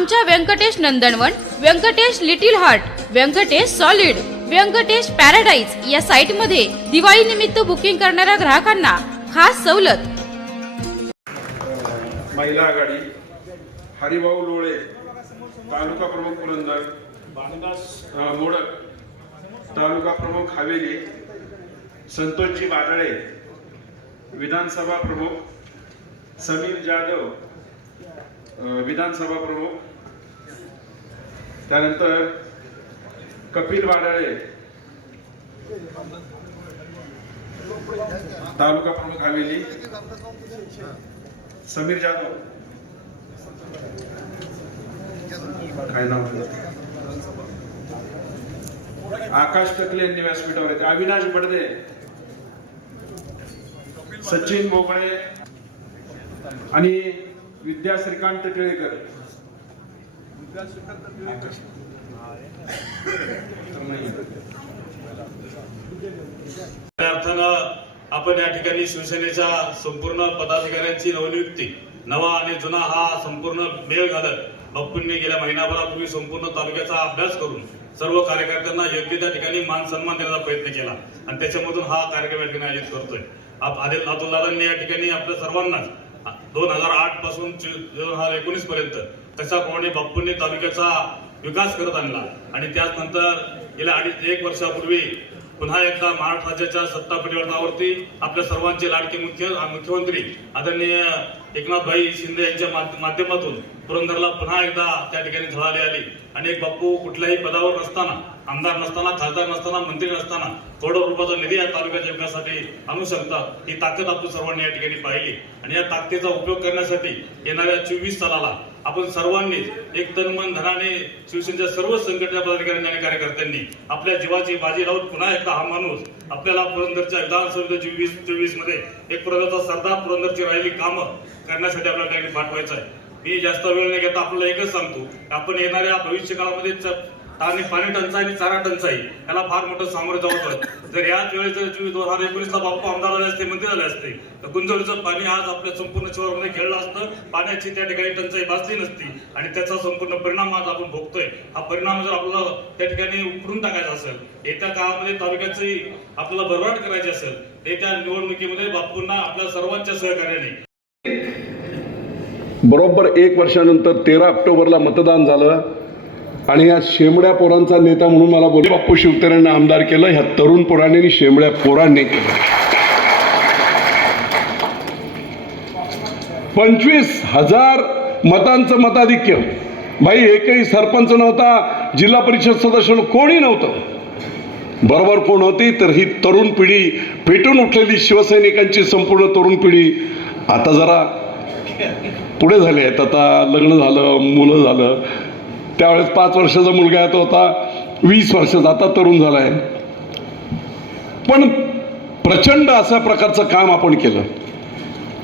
आमच्या Venkatesh Nandanvan, Venkatesh little heart, Venkatesh solid, Venkatesh paradise या site मध्ये दिवाळी निमित्त बुकिंग करणाऱ्या ग्राहकांना खास सवलत। महिला आघाडी हरिभाऊ लोळे, तालुका प्रमुख पुरंदर, मोडक, तालुका प्रमुख हवेली, संतोषजी बादळे, विधानसभा प्रमुख समीर जाधव, विधानसभा प्रमुख, त्यानंतर कपिल बादळे, तालुका प्रमुख हवेली, समीर जाधव, काय नाव, आकाश टकले यांनी व्यासपीठावर आहेत, अविनाश बडदे, सचिन मोगळे आणि विद्या श्रीकांत टिळेकर। अर्थानं आपण या ठिकाणी शिवसेनेच्या संपूर्ण पदाधिकाऱ्यांची नवनियुक्ती, नवा आणि जुना हा संपूर्ण मेळ घालत बाप्पूंनी गेल्या महिनाभरापूर्वी संपूर्ण तालुक्याचा अभ्यास करून सर्व कार्यकर्त्यांना योग्य त्या ठिकाणी मान सन्मान देण्याचा प्रयत्न केला आणि त्याच्यामधून हा कार्यक्रम या ठिकाणी आयोजित करतोय। आदिल अतुलदादांनी या ठिकाणी आपल्या सर्वांनाच 2008 पासून 2019 पर्यंत कशाप्रमाणे बाप्पूंनी तालुक्याचा विकास करत आणला आणि त्यानंतर गेल्या 1.5 वर्षापूर्वी पुन्हा एकदा महाराष्ट्र राज्याच्या सत्ता परिवर्तनावरती आपल्या सर्वांचे लाडके मुख्यमंत्री आदरणीय एकनाथभाई शिंदे यांच्या माध्यमातून पुरंदरला पुन्हा एकदा त्या ठिकाणी झळाळी आली आणि एक बाप्पू कुठल्याही पदावर नसताना, आमदार नसताना, खासदार नसताना, मंत्री नसताना करोडो रुपयाचा निधी या तालुक्याच्या विकासासाठी आणू शकतात ही ताकद आपण सर्वांनी या ठिकाणी पाहिली आणि या ताकदीचा उपयोग करण्यासाठी येणाऱ्या 24 सालाला आपण सर्वांनी एक तन मन धनाने शिवसेनेच्या सर्व संघटना पदाधिकाऱ्यांनी आणि कार्यकर्त्यांनी आपल्या जीवाची बाजी लावून पुन्हा एकदा हा माणूस आपल्याला पुरंदरच्या विधानसभेच्या 2024 मध्ये एक पुरंदरचा सरदार, पुरंदरची राहिली कामं करण्यासाठी आपल्याला त्या ठिकाणी पाठवायचं आहे। मी जास्त वेळ न घेता आपल्याला एकच सांगतो, आपण येणाऱ्या भविष्य काळामध्ये पाणी टंचाई आणि चारा टंचाई याला फार मोठं सामोरं जावं। जर याच वेळेस 2019 ला बाप्पू आमदार झाले असते, मंत्री झाले असते तर गुंजवलीचं पाणी आज आपल्या संपूर्ण शहरामध्ये खेळलं असतं, पाण्याची त्या ठिकाणी टंचाई भासली नसती आणि त्याचा संपूर्ण परिणाम आज आपण भोगतोय। हा परिणाम जर आपल्याला त्या ठिकाणी उपडून टाकायचा असेल, येत्या काळामध्ये तालुक्याची आपल्याला भरभराट करायची असेल, येत्या निवडणुकीमध्ये बाप्पूंना आपल्या सर्वांच्या सहकार्याने बरोबर 1 वर्षानंतर 13 ऑक्टोबरला मतदान झालं आणि या शेमड्या पोरांचा नेता म्हणून मला बोलले बाप्पू शिवतरेंनी आमदार केलं, ह्या तरुण पोरांनी शेमड्या पोरांनी केलं। 25,000 मतांचं मताधिक्य, भाई एकही सरपंच नव्हता, जिल्हा परिषद सदस्य कोणी नव्हतं। बरोबर कोण होती तर ही तरुण पिढी, पेटून उठलेली शिवसैनिकांची संपूर्ण तरुण पिढी आता जरा पुढे झाले आहेत, आता लग्न झालं, मुलं झालं, त्यावेळेस 5 वर्षाचा मुलगा येतो होता, 20 वर्षाचा आता तरुण झालाय। पण प्रचंड अशा प्रकारचं काम आपण केलं।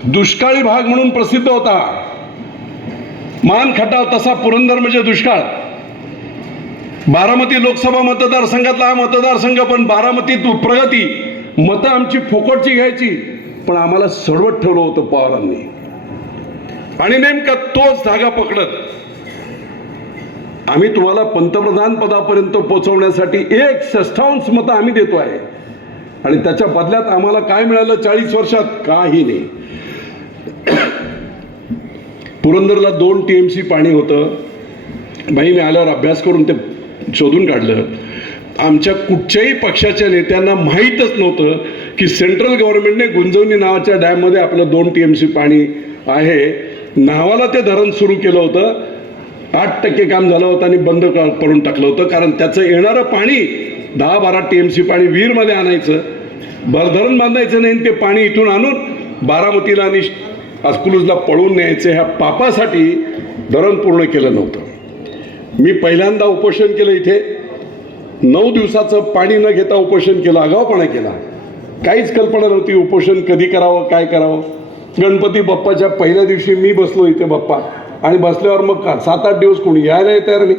दुष्काळी भाग म्हणून प्रसिद्ध होता मान खटाव, तसा पुरंदर म्हणजे दुष्काळ। बारामती लोकसभा मतदारसंघातला हा मतदारसंघ, पण बारामतीत प्रगती मतं आमची फुकटची घ्यायची, पण आम्हाला सडवत ठेवलं होतं पवारांनी आणि नेमका तोच धागा पकडत आम्ही तुम्हाला पंतप्रधान पदापर्यंत पोहोचवण्यासाठी 1/6 मतं आम्ही देतो आहे आणि त्याच्या बदल्यात आम्हाला काय मिळालं 40 वर्षात? काही नाही। पुरंदरला 2 TMC पाणी होतं, बाई मी आल्यावर अभ्यास करून ते शोधून काढलं। आमच्या कुठच्याही पक्षाच्या नेत्यांना माहीतच नव्हतं की सेंट्रल गव्हर्नमेंटने गुंजवणी नावाच्या डॅममध्ये आपलं 2 TMC पाणी आहे। नावाला ते धरण सुरू केलं होतं, 8% काम झालं होतं आणि बंद करून टाकलं होतं, कारण त्याचं येणारं पाणी 10-12 TMC पाणी वीरमध्ये आणायचं, धरण बांधायचं नाही, ते पाणी इथून आणून बारामतीला आणि अस्कुलूजला पळवून न्यायचं। ह्या पापासाठी धरण पूर्ण केलं नव्हतं। मी पहिल्यांदा उपोषण केलं इथे, 9 दिवसाचं पाणी न घेता उपोषण केलं, आगाऊपणा केला, काहीच कल्पना नव्हती उपोषण कधी करावं, काय करावं। गणपती बाप्पाच्या पहिल्या दिवशी मी बसलो इथे बाप्पा, आणि बसल्यावर मग 7-8 दिवस कोणी यायला तयार नाही,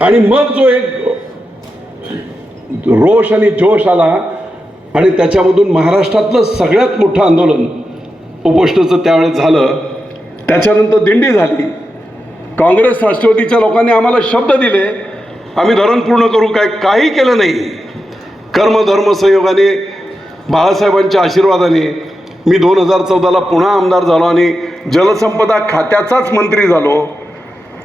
आणि मग जो एक रोष आणि जोश आला आणि त्याच्यामधून महाराष्ट्रातलं सगळ्यात मोठं आंदोलन उपोषणाचं त्यावेळेस झालं। त्याच्यानंतर दिंडी झाली काँग्रेस राष्ट्रवादीच्या लोकांनी आम्हाला शब्द दिले, आम्ही धरण पूर्ण करू, काही केलं नाही. कर्म धर्म संयोगाने बाळासाहेबांच्या आशीर्वादाने मी 2014ला पुन्हा आमदार झालो आणि जलसंपदा खात्याचाच मंत्री झालो.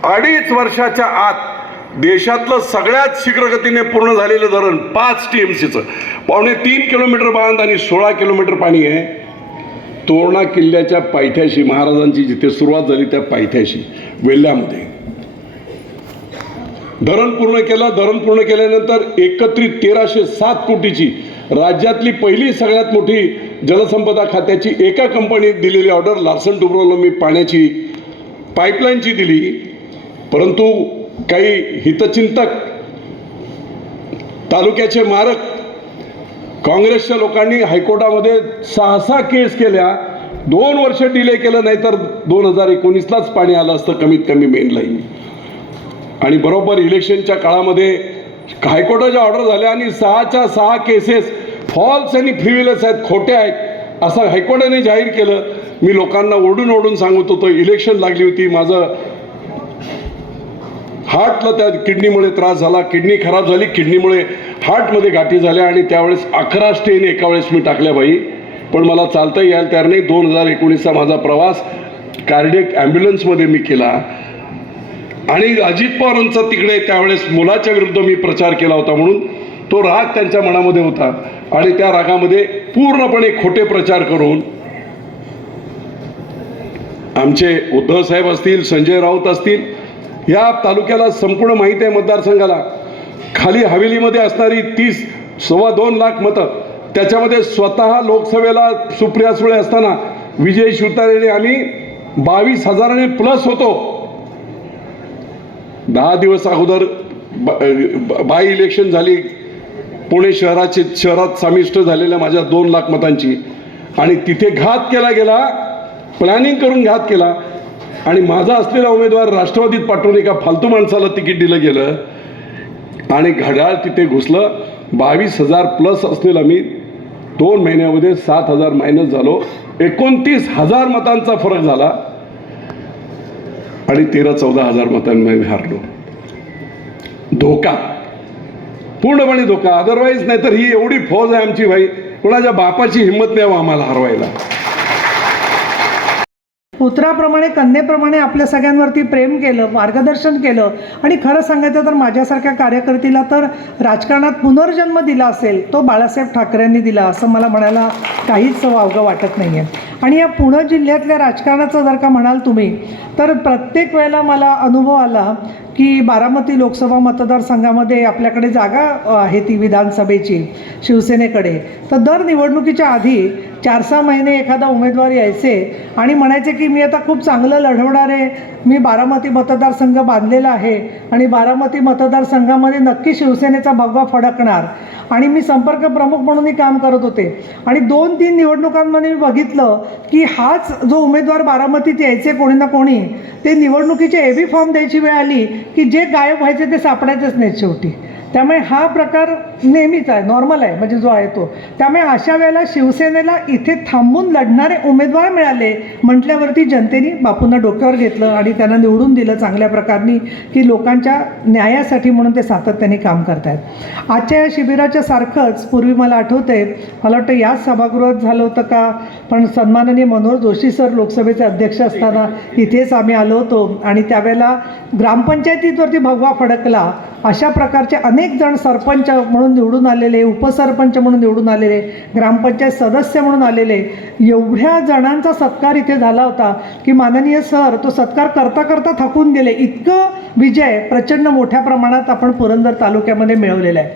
2.5 वर्षाच्या आत देशातलं सगळ्यात शीघ्रगतीने पूर्ण झालेलं धरण 5 TMCचं 3.25 किलोमीटर बांध आणि 16 किलोमीटर पाणी आहे. तोरणा किल्ल्याच्या पायथ्याशी, महाराजांची जिथे सुरुवात झाली त्या पायथ्याशी वेल्ल्यामध्ये धरण पूर्ण केलं. धरण पूर्ण केल्यानंतर एकत्रित 1307 कोटीची राज्यातली पहिली सगळ्यात मोठी जलसंपदा खात्याची एका कंपनीत दिलेली ऑर्डर लार्सन टुब्रोला मी पाण्याची पाईपलाईनची दिली. परंतु काही हितचिंतक, तालुक्याचे मारक काँग्रेसच्या लोकांनी हायकोर्टामध्ये 6 केस केल्या. 2 वर्ष डिले केलं, नाही तर 2019लाच पाणी आलं असतं कमीत कमी मेन लाईन. आणि बरोबर इलेक्शनच्या काळामध्ये हायकोर्टाच्या ऑर्डर झाल्या आणि 6च्या 6 केसेस फॉल्स आणि फ्रिव्हिलस आहेत, खोटे आहेत असं हायकोर्टाने जाहीर केलं. मी लोकांना ओरडून सांगत होतो. इलेक्शन लागली होती, माझं हार्टला त्या किडनीमुळे त्रास झाला, किडनी खराब झाली, किडनीमुळे हार्टमध्ये गाठी झाल्या आणि त्यावेळेस 11 स्टेन एका वेळेस मी टाकल्या बाई. पण मला चालता यायला तयार नाही. 2019चा माझा प्रवास कार्डियक ॲम्ब्युलन्समध्ये मी केला. आणि अजित पवारांचा तिकडे त्यावेळेस मुलाच्या विरुद्ध मी प्रचार केला होता म्हणून तो राग त्यांच्या मनामध्ये होता आणि त्या रागामध्ये पूर्णपणे खोटे प्रचार करून आमचे उद्धव साहेब असतील, संजय राऊत असतील, या तालुक्याला संपूर्ण माहिती आहे. मतदारसंघाला खाली हवेलीमध्ये असणारी 2.25 लाख मतं, त्याच्यामध्ये स्वतः लोकसभेला सुप्रिया सुळे असताना विजय शिवतारेने आम्ही 22,000ने प्लस होतो. 10 दिवस अगोदर बाय इलेक्शन झाली पुणे शहरात समाविष्ट झालेल्या माझ्या 2 लाख मतांची आणि तिथे घात केला गेला, प्लॅनिंग करून घात केला आणि माझा असलेला उमेदवार राष्ट्रवादीत पाठवून एका फालतू माणसाला तिकीट दिलं गेलं आणि घड्याळ तिथे घुसलं. 22,000 प्लस असलेला मी 2 महिन्यामध्ये 7,000 मायनस झालो. 29,000 मतांचा फरक झाला आणि 13-14 हजार मतांमध्ये हारलो. धोका, पूर्णपणे धोका. अदरवाईज नाही तर ही एवढी फौज आहे आमची भाई, कोणाच्या बापाची हिंमत नाही आम्हाला हरवायला. पुत्राप्रमाणे कन्येप्रमाणे आपल्या सगळ्यांवरती प्रेम केलं, मार्गदर्शन केलं आणि खरं सांगायचं तर माझ्यासारख्या कार्यकर्तीला तर राजकारणात पुनर्जन्म दिला असेल तो बाळासाहेब ठाकरेंनी दिला असं मला म्हणायला काहीच वावगं वाटत नाही आहे. आणि या पुणे जिल्ह्यातल्या राजकारणाचं जर का म्हणाल तुम्ही तर प्रत्येक वेळेला मला अनुभव आला की बारामती लोकसभा मतदारसंघामध्ये आपल्याकडे जागा आहे ती विधानसभेची शिवसेनेकडे. तर दर निवडणुकीच्या आधी 4-6 महिने एखादा उमेदवार यायचे आणि म्हणायचे की मी आता खूप चांगलं लढवणार आहे, मी बारामती मतदारसंघ बांधलेला आहे आणि बारामती मतदारसंघामध्ये नक्की शिवसेनेचा भगवा फडकणार आणि मी संपर्क प्रमुख म्हणूनही काम करत होते. आणि 2-3 निवडणुकांमध्ये मी बघितलं की हाच जो उमेदवार बारामतीत यायचे कोणी ना कोणी, ते निवडणुकीचे एबी फॉर्म द्यायची वेळ आली की जे गायब व्हायचे ते सापडायचेच नाहीत शेवटी. त्यामुळे हा प्रकार नेहमीच आहे, नॉर्मल आहे म्हणजे जो आहे तो. त्यामुळे अशा वेळेला शिवसेनेला इथे थांबून लढणारे उमेदवार मिळाले म्हटल्यावरती जनतेने बापूंना डोक्यावर घेतलं आणि त्यांना निवडून दिलं चांगल्या प्रकारनी की लोकांच्या न्यायासाठी म्हणून ते सातत्याने काम करत आहेत. आजच्या या शिबिराच्या सारखंच पूर्वी मला आठवतंय, मला वाटतं याच सभागृहात झालं होतं का, पण सन्माननीय मनोहर जोशी सर लोकसभेचे अध्यक्ष असताना इथेच आम्ही आलो होतो आणि त्यावेळेला ग्रामपंचायतीवरती भगवा फडकला. अशा प्रकारचे अनेक जण सरपंच म्हणून निवडून आलेले, उपसरपंच म्हणून निवडून आलेले, ग्रामपंचायत सदस्य म्हणून आलेले, एवढ्या जणांचा सत्कार इथे झाला होता की माननीय सर तो सत्कार करता करता थकून गेले. इतकं विजय प्रचंड मोठ्या प्रमाणात आपण पुरंदर तालुक्यामध्ये मिळवलेलं आहे.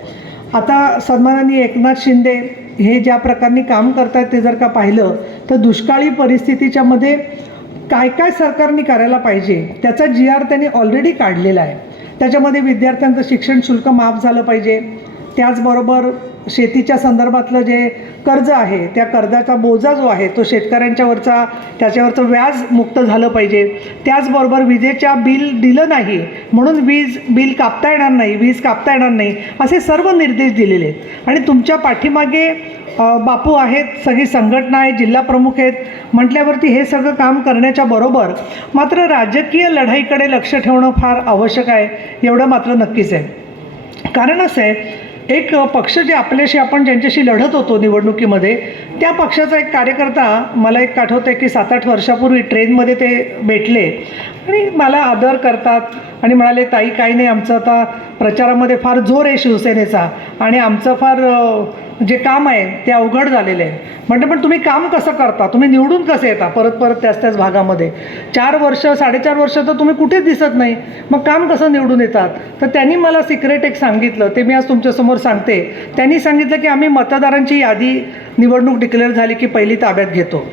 आता सन्माननीय एकनाथ शिंदे हे ज्या प्रकारे काम करतात ते जर का पाहिलं तर दुष्काळी परिस्थितीच्या मध्ये काय काय सरकारने करायला पाहिजे त्याचा GR त्यांनी ऑलरेडी काढलेला आहे. त्याच्यामध्ये विद्यार्थ्यांचं शिक्षण शुल्क माफ झालं पाहिजे, त्याचबरोबर शेतीच्या संदर्भातलं जे कर्ज आहे त्या कर्जाचा बोजा जो आहे तो शेतकऱ्यांच्यावरचा त्याच्यावरचं व्याज मुक्त झालं पाहिजे. त्याचबरोबर विजेच्या बिल दिलं नाही म्हणून वीज बिल कापता येणार नाही, वीज कापता येणार नाही, असे सर्व निर्देश दिलेले आहेत. आणि तुमच्या पाठीमागे बापू आहेत, सगळी संघटना आहे, जिल्हा प्रमुख आहेत म्हटल्यावरती हे सगळं काम करण्याच्या बरोबर मात्र राजकीय लढाईकडे लक्ष ठेवणं फार आवश्यक आहे, एवढं मात्र नक्कीच आहे. कारण असं आहे, एक पक्ष जे आपल्याशी आपण ज्यांच्याशी लढत होतो निवडणुकीमध्ये त्या पक्षाचा एक कार्यकर्ता मला एक आठवतं आहे की 7-8 वर्षापूर्वी ट्रेनमध्ये ते भेटले आणि मला आदर करतात आणि म्हणाले, ताई काही नाही, आमचं आता प्रचारामध्ये फार जोर आहे शिवसेनेचा आणि आमचं फार जे काम आहे ते अवघड झालेलं आहे. म्हणते पण तुम्ही काम कसं करता, तुम्ही निवडून कसे येता परत परत त्याच भागामध्ये, 4 वर्ष 4.5 वर्ष तर तुम्ही कुठेच दिसत नाही, मग काम कसं निवडून येतात. तर त्यांनी मला सिक्रेट एक सांगितलं, ते मी आज तुमच्यासमोर सांगते. त्यांनी सांगितलं की आम्ही मतदारांची यादी निवडणूक डिक्लेअर झाली की पहिली ताब्यात घेतो,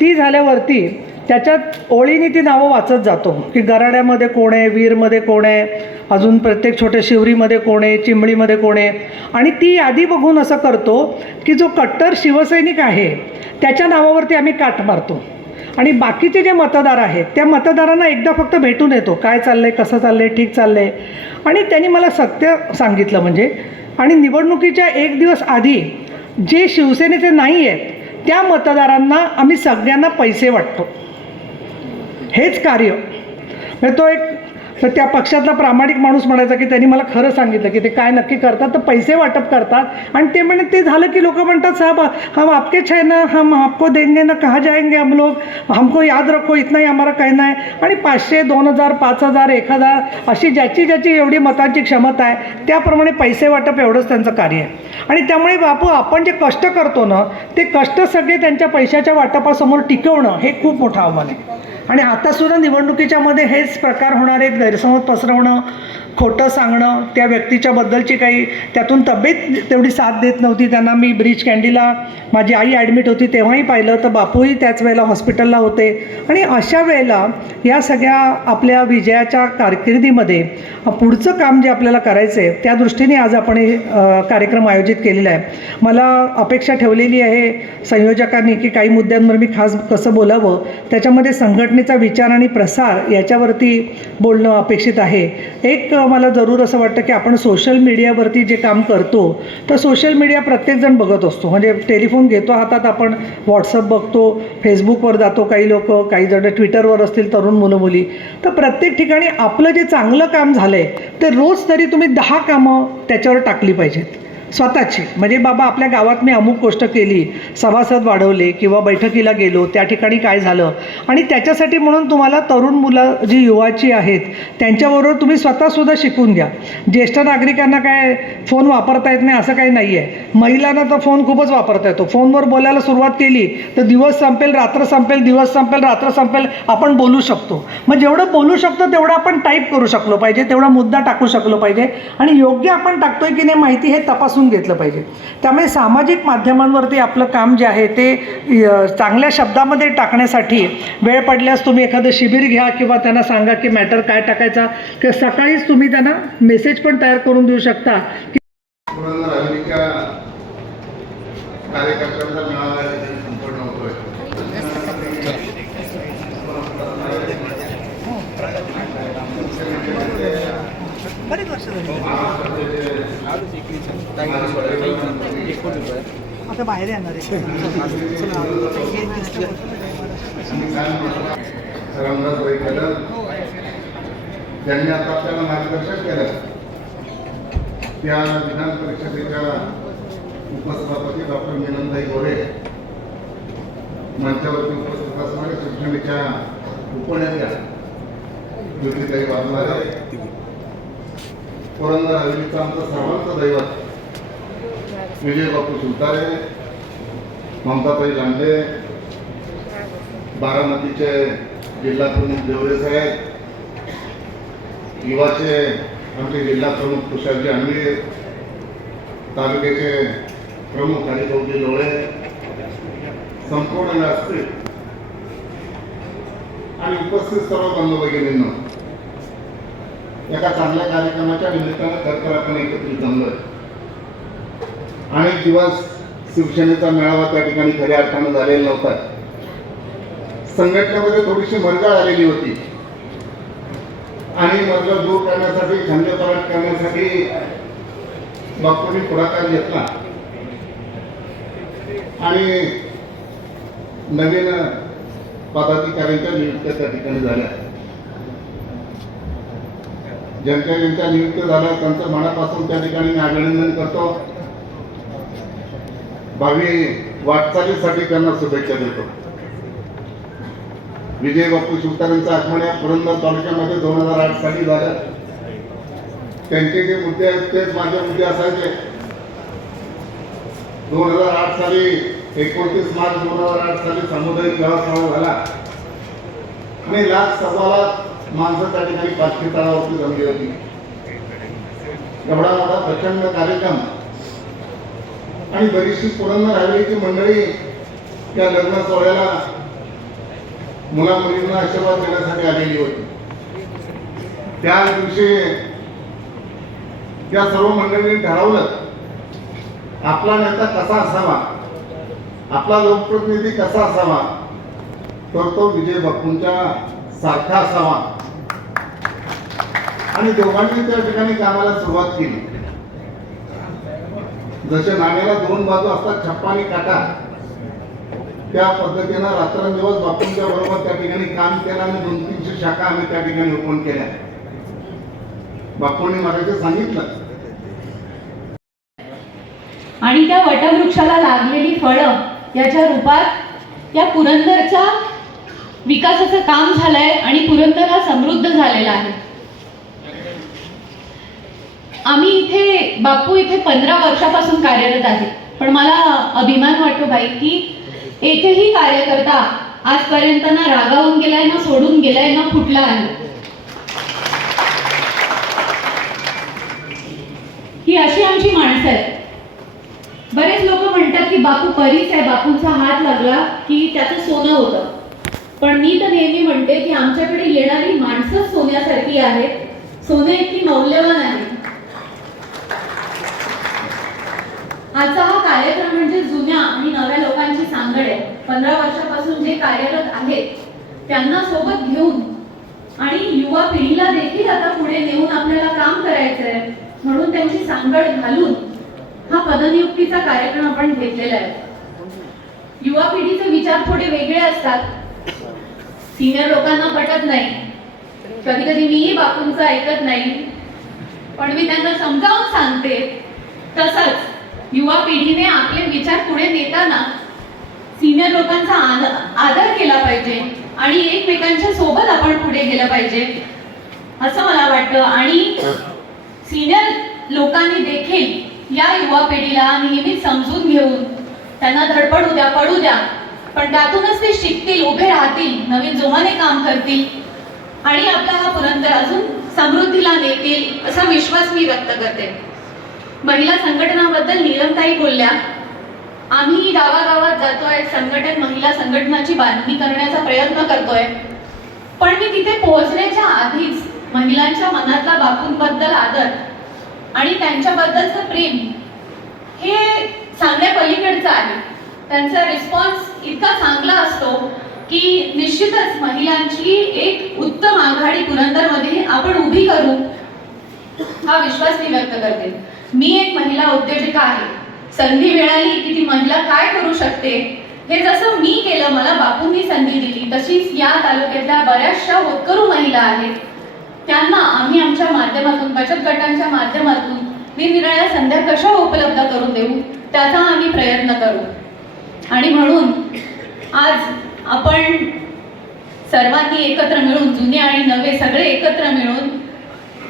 ती झाल्यावरती त्याच्यात ओळीने ती नावं वाचत जातो की गराड्यामध्ये कोण आहे, वीरमध्ये कोण आहे, अजून प्रत्येक छोट्या शिवरीमध्ये कोण आहे, चिंबळीमध्ये कोण आहे. आणि ती यादी बघून असं करतो की जो कट्टर शिवसैनिक आहे त्याच्या नावावरती आम्ही काट मारतो आणि बाकीचे जे मतदार आहेत त्या मतदारांना एकदा फक्त भेटून येतो, काय चाललं आहे, कसं चाललं आहे, ठीक चाललं आहे. आणि त्यांनी मला सत्य सांगितलं म्हणजे, आणि निवडणुकीच्या 1 दिवस आधी जे शिवसेनेचे नाही आहेत त्या मतदारांना आम्ही सगळ्यांना पैसे वाटतो. हेच कार्य म्हणजे तो एक, तर त्या पक्षातला प्रामाणिक माणूस म्हणायचा की त्यांनी मला खरं सांगितलं की ते काय नक्की करतात, तर पैसे वाटप करतात आणि ते म्हणजे ते झालं की लोक म्हणतात, साहब हम आपके है ना, हम आपको देंगे ना, कहाँ जाएंगे हम लोग, हमको याद रखो, इतना ही हमारा कहना है. आणि 500, 2000, 5000, 1000 अशी ज्याची एवढी मतांची क्षमता आहे त्याप्रमाणे पैसे वाटप एवढंच त्यांचं कार्य आहे. आणि त्यामुळे बापू आपण जे कष्ट करतो ना ते कष्ट सगळे त्यांच्या पैशाच्या वाटपासमोर टिकवणं हे खूप मोठं आव्हान आहे. आणि आतासुद्धा निवडणुकीच्यामध्ये हेच प्रकार होणार आहेत, गैरसमज पसरवणं, खोटं सांगणं, त्या व्यक्तीच्याबद्दलची काही त्यातून तब्येत तेवढी साथ देत नव्हती. त्यांना मी ब्रीच कँडीला माझी आई ॲडमिट होती तेव्हाही पाहिलं, तर बापूही त्याच वेळेला हॉस्पिटलला होते. आणि अशा वेळेला या सगळ्या आपल्या विजयाच्या कारकिर्दीमध्ये पुढचं काम जे आपल्याला करायचं आहे त्या दृष्टीने आज आपण हे कार्यक्रम आयोजित केलेला आहे. मला अपेक्षा ठेवलेली आहे संयोजकांनी की काही मुद्द्यांवर मी खास कसं बोलावं, त्याच्यामध्ये संघटनेचा विचार आणि प्रसार याच्यावरती बोलणं अपेक्षित आहे. एक मला जरूर असं वाटतं की आपण सोशल मीडियावरती जे काम करतो तर सोशल मीडिया प्रत्येकजण बघत असतो. म्हणजे टेलिफोन घेतो हातात, आपण व्हॉट्सअप बघतो, फेसबुकवर जातो, काही लोक, काही जण ट्विटरवर असतील, तरुण मुलं मुली. तर प्रत्येक ठिकाणी आपलं जे चांगलं काम झालं आहे ते रोज तरी तुम्ही 10 कामं त्याच्यावर टाकली पाहिजेत स्वतःची. म्हणजे बाबा आपल्या गावात मी अमुक गोष्ट केली, सभासद वाढवले किंवा बैठकीला गेलो, त्या ठिकाणी काय झालं. आणि त्याच्यासाठी म्हणून तुम्हाला तरुण मुलं जी युवाची आहेत त्यांच्याबरोबर तुम्ही स्वतःसुद्धा शिकून घ्या. ज्येष्ठ नागरिकांना काय फोन वापरता येत नाही असं काही नाही आहे, महिलांना तर फोन खूपच वापरता येतो. फोनवर बोलायला सुरुवात केली तर दिवस संपेल, रात्र संपेल, दिवस संपेल, रात्र संपेल, आपण बोलू शकतो. मग जेवढं बोलू शकतो तेवढं आपण टाईप करू शकलो पाहिजे, तेवढा मुद्दा टाकू शकलो पाहिजे आणि योग्य आपण टाकतोय की नाही माहिती हे तपासून घेतलं पाहिजे. त्यामुळे सामाजिक माध्यमांवरती आपलं काम जे आहे ते चांगल्या शब्दामध्ये टाकण्यासाठी वेळ पडल्यास तुम्ही एखादं शिबिर घ्या किंवा त्यांना सांगा की मॅटर काय टाकायचा, किंवा सकाळीच तुम्ही त्यांना मेसेज पण तयार करून देऊ शकता की कार्यकर्त्यांचा मेळावा संपूर्ण होतोय. बरीच वर्ष झाली आता बाहेर येणार आहे. रामदास भाई कदम ज्यांनी आता आपल्याला मार्गदर्शन केलं, त्या विधान परिषदेच्या उपसभापती डॉक्टर मिनंदाई गोरे, मंचावरती उपस्थित असणाऱ्या शिवसेनेच्या उपनेत्या ज्योतिताई वाघमारे, पुरंदर हवेलीचं आमचं सर्वांचं दैवत विजय बापू सुतारे, ममताताई लांडे, बारामतीचे जिल्हा प्रमुख देवरे साहेब, युवाचे आमचे जिल्हा प्रमुख तुषारजी आणवीर, तालुक्याचे प्रमुख हरिभाऊजी लोळे, संपूर्ण व्यासपीठ आणि उपस्थित सर्व बंधू भगिनींनो, एका चांगल्या कार्यक्रमाच्या निमित्तानं खरतर आपण एकत्रित जमलोय. अनेक दिवस शिवसेनेचा मेळावा त्या ठिकाणी खऱ्या अर्थानं झालेला नव्हता. संघटनेमध्ये थोडीशी मरगळ आलेली होती आणि मरगळ दूर करण्यासाठी, खंडपरट करण्यासाठी बापूंनी पुढाकार घेतला आणि नवीन पदाधिकाऱ्यांच्या नियुक्त्या त्या ठिकाणी झाल्या. ज्यांच्या नियुक्त झाल्या त्यांचं मनापासून त्या ठिकाणी मी अभिनंदन करतो. भावी वाटचालीसाठी त्यांना शुभेच्छा देतो. विजय बापू शिवतारेंचं आगमन या पुरंदर तालुक्यामध्ये 2008 साली झालं. त्यांचे जे मुद्दे आहेत तेच माझे मुद्दे असायचे. 2008 साली 29 मार्च 2008 साली सामुदायिक व्यवस्था झाला आणि 1,00,000-1,15,00,000 माणसं त्या ठिकाणी पाचवी तळावरती जमली होती. एवढा मोठा प्रचंड कार्यक्रम आणि बरीचशी पुरंदर हवेलीची मंडळी या लग्न सोहळ्याला मुला मुलींना आशीर्वाद देण्यासाठी आलेली होती. त्या दिवशी त्या सर्व मंडळींनी ठरवलं आपला नेता कसा असावा, आपला लोकप्रतिनिधी कसा असावा, तर तो विजय बापूंच्या सारखा असावा आणि दोघांनी त्या ठिकाणी कामाला सुरुवात केली. जसे नाण्याला 2 बाजू असतात, छप्पा आणि काटा, त्या पद्धतीनं रात्रंदिवस बापूंच्या बरोबर त्या ठिकाणी काम केलं आणि 200-300 शाखा आम्ही त्या ठिकाणी ओपन केल्या. बापूंनी मला सांगितलं आणि त्या वटवृक्षाला लागलेली फळं याच्या रूपात या पुरंदरच्या विकासाचं काम झालंय आणि पुरंदर हा समृद्ध झालेला आहे. आम्ही इथे बापू इथे 15 वर्षापासून कार्यरत आहे, पण मला अभिमान वाटतो बाई की एकही कार्यकर्ता आजपर्यंत ना रागावून गेलाय, ना सोडून गेलाय, ना फुटला आहे. ही अशी आमची माणसं आहेत. बरेच लोक म्हणतात की बापू परीच आहे, बापूंचा हात लागला की त्याचं सोनं होतं. पण मी तर नेहमी म्हणते की आमच्याकडे येणारी माणसं सोन्यासारखी आहेत, सोने इतकी मौल्यवान आहे. आजचा हा कार्यक्रम म्हणजे जुन्या आणि नव्या लोकांची सांगड आहे. 15 वर्षापासून जे कार्यरत आहेत त्यांना सोबत घेऊन आणि युवा पिढीला देखील आता पुढे नेऊन आपल्याला काम करायचंय म्हणून त्यांची सांगड घालून हा पदनियुक्तीचा कार्यक्रम आपण घेतलेला आहे. युवा पिढीचे विचार थोडे वेगळे असतात, सिनियर लोकांना पटत नाही. कधी कधी मीही बापूंचं ऐकत नाही, पण मी त्यांना समजावून सांगते. तसंच युवा पिढीने आपले विचार पुढे नेताना सिनियर लोकांचा आदर केला पाहिजे आणि एकमेकांच्या सोबत आपण पुढे गेलं पाहिजे असं मला वाटतं. आणि सिनियर लोकांनी देखील या युवा पिढीला नेहमी समजून घेऊन त्यांना धडपडू द्या, पडू द्या, पण त्यातूनच ते शिकतील, उभे राहतील, नवीन जोमाने काम करतील आणि आपला हा पुरंदर अजून समृद्धीला नेतील असा विश्वास मी व्यक्त करते. महिला संघटनाबद्दल नीलमताई बोलल्या. आम्ही गावागावात जातोय, महिला संघटनाची बांधणी करण्याचा प्रयत्न करतोय, पण मी तिथे पोहोचण्याच्या आधीच महिलांच्या मनातला बापूंबद्दल आदर आणि त्यांच्याबद्दलचं प्रेम हे सांगण्यापलीकडचं आहे. त्यांचा रिस्पॉन्स इतका चांगला असतो की निश्चितच महिलांची एक उत्तम आघाडी पुरंदरमध्ये आपण उभी करू हा विश्वास मी व्यक्त करते. मी एक महिला उद्योजिका आहे. संधी मिळाली की ती महिला काय करू शकते हे जसं मी केलं, मला बापूंनी संधी दिली, तशीच या तालुक्यातल्या बऱ्याचशा होतकरू महिला आहेत. त्यांना आम्ही आमच्या माध्यमातून, बचत गटांच्या माध्यमातून निरनिराळ्या संध्या कशा उपलब्ध करून देऊ त्याचा आम्ही प्रयत्न करू. आणि म्हणून आज आपण सर्वांनी एकत्र मिळून, जुने आणि नवे सगळे एकत्र मिळून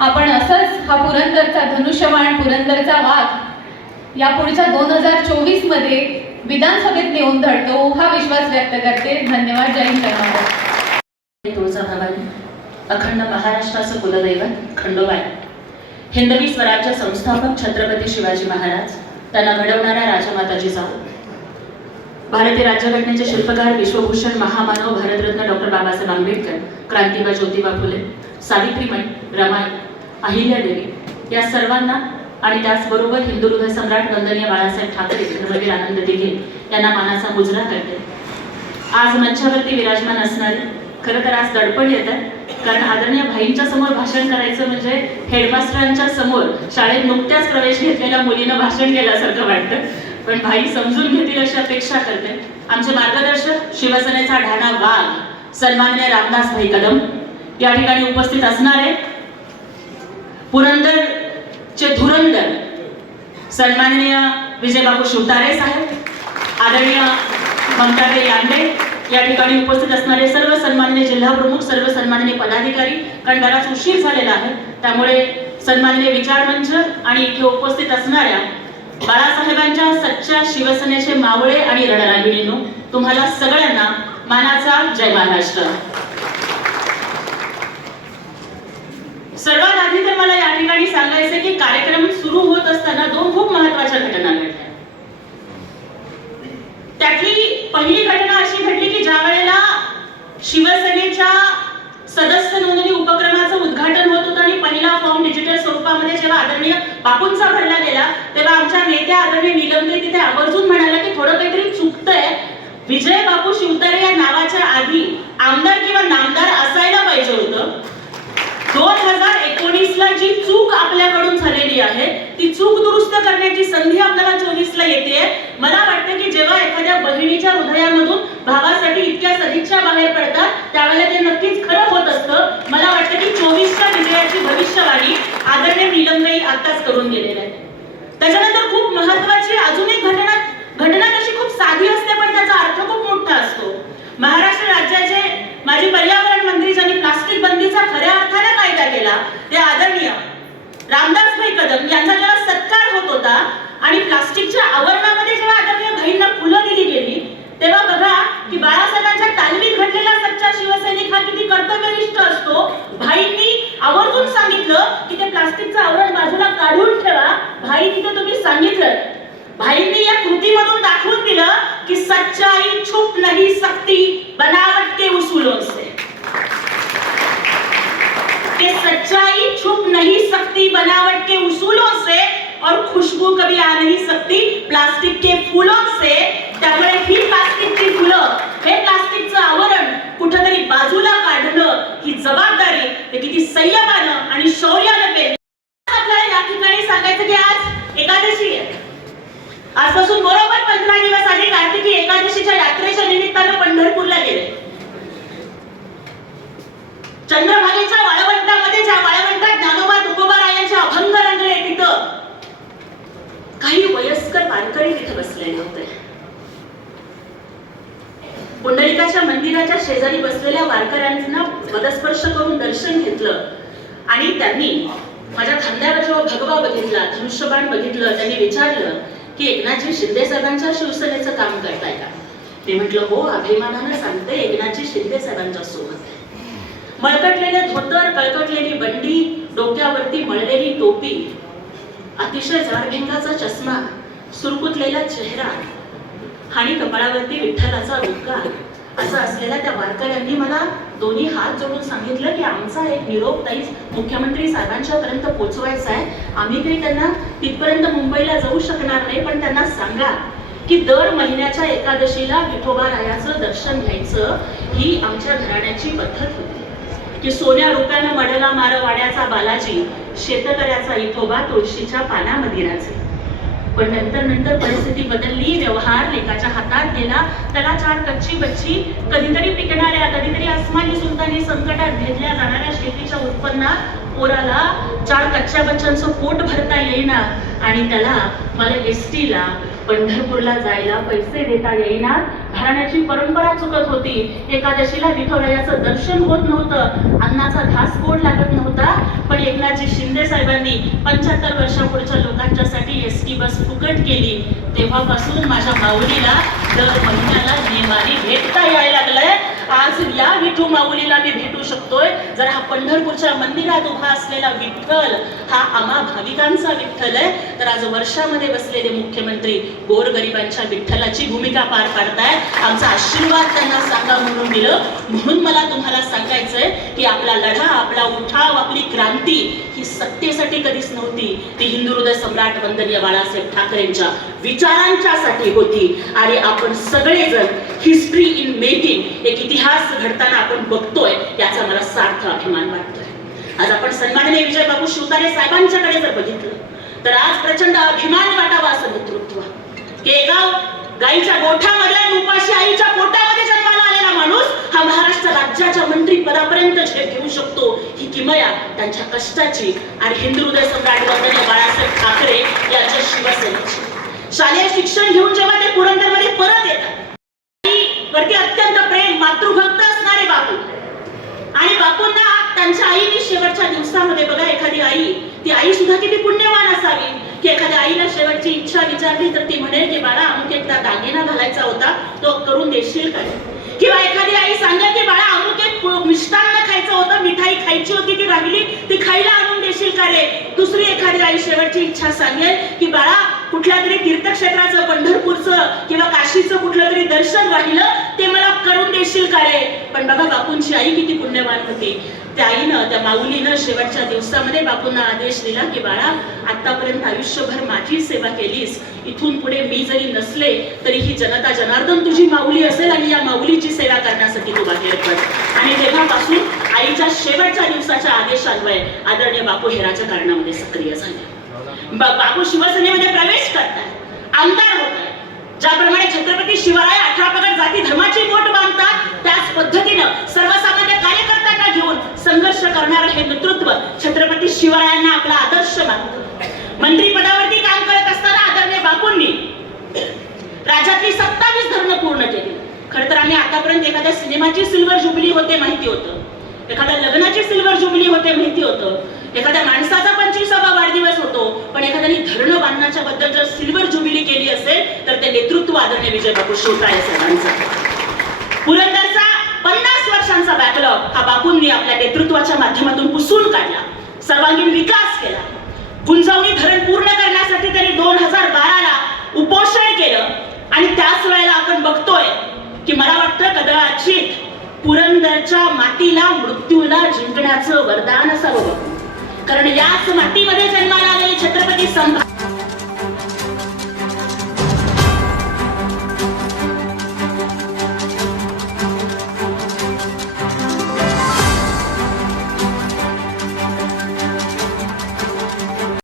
आपण असंच हा पुरंदरचा धनुष्यबाण, पुरंदरचा वाघ या पुढच्या 2024 मध्ये विधानसभेत नेऊन धरतो हा विश्वास व्यक्त करते. धन्यवाद. जय हिंद. तुळजाभवानी अखंड महाराष्ट्राचं कुलदैवत खंडोबाई, हिंदवी स्वराज्य संस्थापक छत्रपती शिवाजी महाराज, त्यांना घडवणाऱ्या राजमाता जिजाऊ, भारतीय राज्यघटनेचे शिल्पकार विश्वभूषण महामानव भारतरत्न डॉक्टर बाबासाहेब आंबेडकर, क्रांतिबा ज्योतिबा फुले, सावित्रीबाई, रमाई, अहिल्यादेवी या सर्वांना आणि त्याचबरोबर हिंदू हृदय सम्राट वंदनीय बाळासाहेब ठाकरे धर्मवीर आनंद दिघे यांना मानाचा मुजरा करते. आज मंचावरती विराजमान असणारे खरं तर आज दडपण येतात, कारण आदरणीय भाईंच्या समोर भाषण करायचं म्हणजे हेडमास्टरांच्या समोर शाळेत नुकत्याच प्रवेश घेतलेल्या मुलीनं भाषण केल्यासारखं वाटतं. पण भाई समजून घेतील अशी अपेक्षा करते. आमचे मार्गदर्शक शिवसेनेचा ढाणा वाघ सन्माननीय रामदास भाई कदम या ठिकाणी उपस्थित असणारे, पुरंदरचे धुरंदर सन्माननीय विजयबाबू शिवतारे साहेब, आदरणीय ममताताई यांडे या ठिकाणी उपस्थित असणारे सर्व सन्माननीय जिल्हा प्रमुख, सर्व सन्माननीय पदाधिकारी, कारण बराच उशीर झालेला आहे त्यामुळे सन्माननीय विचार मंच आणि इथे उपस्थित असणाऱ्या बाळासाहेबांच्या सच्च्या शिवसेनेचे मावळे आणि रणरागिणींनो, तुम्हाला सगळ्यांना मानाचा जय महाराष्ट्र. सर्वात आधी तर मला या ठिकाणी सांगायचं की कार्यक्रम सुरू होत असताना दोन खूप महत्त्वाच्या घटना घडल्या. त्यातली पहिली घटना अशी घडली की ज्या वेळेला शिवसेनेच्या सदस्य नोंदणी उपक्रमाचं उद्घाटन होत होतं आणि पहिला फॉर्म डिजिटल स्वरूपामध्ये जेव्हा आदरणीय बापूंचा भरला गेला तेव्हा आमच्या नेत्या आदरणीय नीलमताई तिथे आवर्जून म्हणाल्या की थोडं काहीतरी चुकतंय, विजय बापू शिवतारे या नावाच्या आधी आमदार किंवा नामदार असायला पाहिजे होतं. 2019ला जी चूक आपल्याकडून झालेली आहे ती चूक दुरुस्त करण्याची संधी आपल्याला 24ला येते. मला वाटतं की जेव्हा एखाद्या बहिणीच्या हृदयामधून भावासाठी इतक्या सदिच्छा बाहेर पडतात त्यावेळेला ते नक्कीच खरं होत असतं. मला वाटतं की 24च्या विजयाची भविष्यवाणी आदरणीय नीलमताई आत्ताच करून गेलेल्या आहेत. त्याच्यानंतर खूप महत्त्वाची अजून एक घटना तशी खूप साधी असते पण त्याचा अर्थ खूप मोठा असतो. महाराष्ट्र राज्याचे माजी पर्यावरण मंत्री ज्यांनी प्लास्टिक बंदीचा खऱ्या अर्थाने कायदा केला ते आदरणीय रामदास भाई कदम यांचा जेव्हा सत्कार होत होता आणि प्लास्टिकच्या आवरणामध्ये जेव्हा आदरणीय भाईंना फुलं दिली गेली तेव्हा बघा की बाळासाहेबांच्या तालमीत घडलेला सच्चा शिवसैनिक हा किती कर्तव्यनिष्ठ असतो. भाईंनी आवर्जून सांगितलं की ते प्लास्टिकचं आवरण बाजूला काढून ठेवा. भाई तिथे तुम्ही सांगितलं, भाईंनी या कृतीमधून दाखवून दिलं की सच्चाई छुप नहीं सकती बनावट के उसूलों से, कि सच्चाई छुप नहीं सकती बनावट के उसूलों से और खुशबू कभी आ नहीं सकती प्लास्टिक के फूलों से. त्यामुळे ही प्लास्टिकची फुलं, हे प्लास्टिकचं आवरण कुठेतरी बाजूला काढणं ही जबाबदारी ते किती संयमानं आणि शौर्यानं पेलली. आपल्याला या ठिकाणी सांगायचं की आज एकादशी आहे. आजपासून बरोबर 15 दिवस आधी कार्तिकी एकादशीच्या यात्रेच्या निमित्तानं पंढरपूरला गेले. चंद्रभागेच्या वाळवंटामध्ये ज्या वाळवंटात ज्ञानोबा तुकोबारायांचे अभंग रंगले तिथं काही वयस्कर वारकरी तिथे बसलेले होते. पुंडलिकाच्या मंदिराच्या शेजारी बसलेल्या वारकऱ्यांना पदस्पर्श करून दर्शन घेतलं आणि त्यांनी माझ्या खांद्यावर जेव्हा भगवा बघितला, धनुष्यबाण बघितलं, त्यांनी विचारलं की एकनाथजी शिंदे साहेबांच्या शिवसेनेचं काम करताय का? मी म्हटलं हो, अभिमानानं सांगते एकनाथजी शिंदे साहेबांच्या सोबत. मळकटलेले धोतर, कळकटलेली बंडी, डोक्यावरती मळलेली टोपी, अतिशय जाडभिंगाचा चष्मा, सुरकुतलेला चेहरा आणि कपाळावरती विठ्ठलाचा बुक्का असं असलेल्या त्या वारकऱ्यांनी मला दोन्ही हात जोडून सांगितलं की आमचा एक निरोप ताईच मुख्यमंत्री साहेबांच्या पर्यंत पोहोचवायचा आहे. आम्ही काही त्यांना तिथपर्यंत मुंबईला जाऊ शकणार नाही, पण त्यांना सांगा की दर महिन्याच्या एकादशीला विठोबारायाचं दर्शन घ्यायचं ही आमच्या घराण्याची पद्धत होती. की सोन्या रुपयानं मडला मार वाड्याचा बालाजी, शेतकऱ्याचा विठोबा तुळशीच्या पानामध्ये राजे. पण नंतर परिस्थिती बदलली, व्यवहार लेकाच्या हातात गेला. त्याला 4 कच्ची बच्ची, कधीतरी पिकणाऱ्या, कधीतरी आसमानी सुलतानी संकटात भेटल्या जाणाऱ्या शेतीच्या उत्पन्नात पोराला 4 कच्च्या बच्चांचं पोट भरता येईना आणि त्याला मला एसटीला पंढरपूरला जायला पैसे देता येईना. घराण्याची परंपरा चुकत होती. एकादशीला विठोरायाचं दर्शन होत नव्हतं, अन्नाचा घास पोट लागत नव्हता. पण एकनाथजी शिंदे साहेबांनी 75 वर्षापुढच्या लोकांच्यासाठी एसटी बस फुकट केली. तेव्हापासून माझ्या माऊलीला दर महिन्याला नेमाने भेटता यायला लागलंय. आज या विठू माऊलीला मी भेटू शकतोय. जर हा पंढरपूरच्या मंदिरात उभा असलेला विठ्ठल हा आम्हा भाविकांचा विठ्ठल आहे, तर आज वर्षामध्ये बसलेले मुख्यमंत्री गोरगरिबांच्या विठ्ठलाची भूमिका पार पाडताय. आमचा आशीर्वाद त्यांना सांगा म्हणून दिलं. म्हणून मला तुम्हाला सांगायचंय की आपला लढा, आपला उठाव, आपली क्रांती ही सत्तेसाठी कधीच नव्हती. ती हिंदू हृदय सम्राट वंदनीय बाळासाहेब ठाकरेंच्या विचारांच्यासाठी होती. आणि आपण सगळेजण हिस्ट्री इन मेकिंग, एक इतिहास घडताना आपण बघतोय, याचा मला सार्थ अभिमान वाटतोय. आज आपण सन्माननीय विजय बापू शिवतारे साहेबांच्याकडे जर बघितलं तर आज प्रचंड अभिमान वाटावा असं नेतृत्व की एका गाईच्या गोठ्यामध्ये उपाशी आईच्या पोटामध्ये जन्माला आलेला माणूस हा महाराष्ट्र राज्याच्या मंत्री पदापर्यंत झेप घेऊ शकतो. ही किमया त्यांच्या कष्टाची आणि हिंदू हृदय सम्राट वंदनीय बाळासाहेब ठाकरे यांच्या शिवसेनेची. शालेय शिक्षण घेऊन जेव्हा ते पुरंदरमध्ये परत येतात, वरती अत्यंत प्रेम, मातृभक्त असणारे बापू, आणि बापूंना त्यांच्या आईने शेवटच्या दिवसामध्ये बघा, एखादी आई, ती आई सुद्धा किती पुण्यवान असावी की एखाद्या आईला शेवटची इच्छा विचारली तर ती म्हणेल की बाळा अमुक एकदा दागिना घालायचा होता, तो करून देशील काय? किंवा एखादी आई सांगेल की बाळा अमुक एक मिष्टान्न खायचं होतं, मिठाई खायची होती, ती राहिली, ती खायला आणून देशील का रे? दुसरी एखादी आई शेवटची इच्छा सांगेल की बाळा कुठल्या तरी तीर्थक्षेत्राचं, पंढरपूरचं किंवा काशीचं कुठलं तरी दर्शन राहिलं, ते मला करून देशील का रे? पण बघा बापूंची आई किती पुण्यवान होती. त्या आईनं, त्या माऊलीनं शेवटच्या दिवसामध्ये बापूंना आदेश दिला की बाळा आतापर्यंत आयुष्यभर माझी सेवा केलीस, इथून पुढे मी जरी नसले तरी ही जनता जनार्दन तुझी माऊली असेल आणि या माऊलीची सेवा करण्यासाठी तू बाहेर पड. आणि तेव्हापासून आईच्या शेवटच्या दिवसाच्या आदेशान्वये आदरणीय बापू हे राजकारणामध्ये सक्रिय झाले. बापू शिवसेनेमध्ये प्रवेश करतात, आमदार होत आहेत. ज्याप्रमाणे छत्रपती शिवराय 18 पगड जाती धर्माची बोट बांधतात, त्याच पद्धतीनं सर्वसामान्य कार्यकर्त्यांना घेऊन संघर्ष करणारं हे नेतृत्व छत्रपती शिवरायांना आपला आदर्श मानतो. मंत्री पदावरती काम करत असताना आदरणीय बापूंनी राज्यातली 27 धरणं पूर्ण केली. खरं तर आम्ही आतापर्यंत एखाद्या सिनेमाची सिल्वर जुबली होते माहिती होतं, एखाद्या लग्नाची सिल्वर जुबली होते माहिती होतं, एखाद्या माणसाचा 25वा वाढदिवस होतो, पण एखाद्याने धरणं बांधण्याच्या बद्दल जर सिल्वर जुबिली केली असेल तर ते नेतृत्व आदरणीय विजय बापू शिवतारे साहेबांचं. पुरंदरचा 50 वर्षांचा बॅकलॉग हा बापूंनी आपल्या नेतृत्वाच्या माध्यमातून पुसून काढला, सर्वांगीण विकास केला. गुंजवणी धरण पूर्ण करण्यासाठी त्यांनी 2012ला उपोषण केलं. आणि त्याच वेळेला आपण बघतोय की मला वाटतं कदाचित पुरंदरच्या मातीला मृत्यूला जिंकण्याचं वरदान असावं, कारण याच मातीमध्ये जन्माला आलेले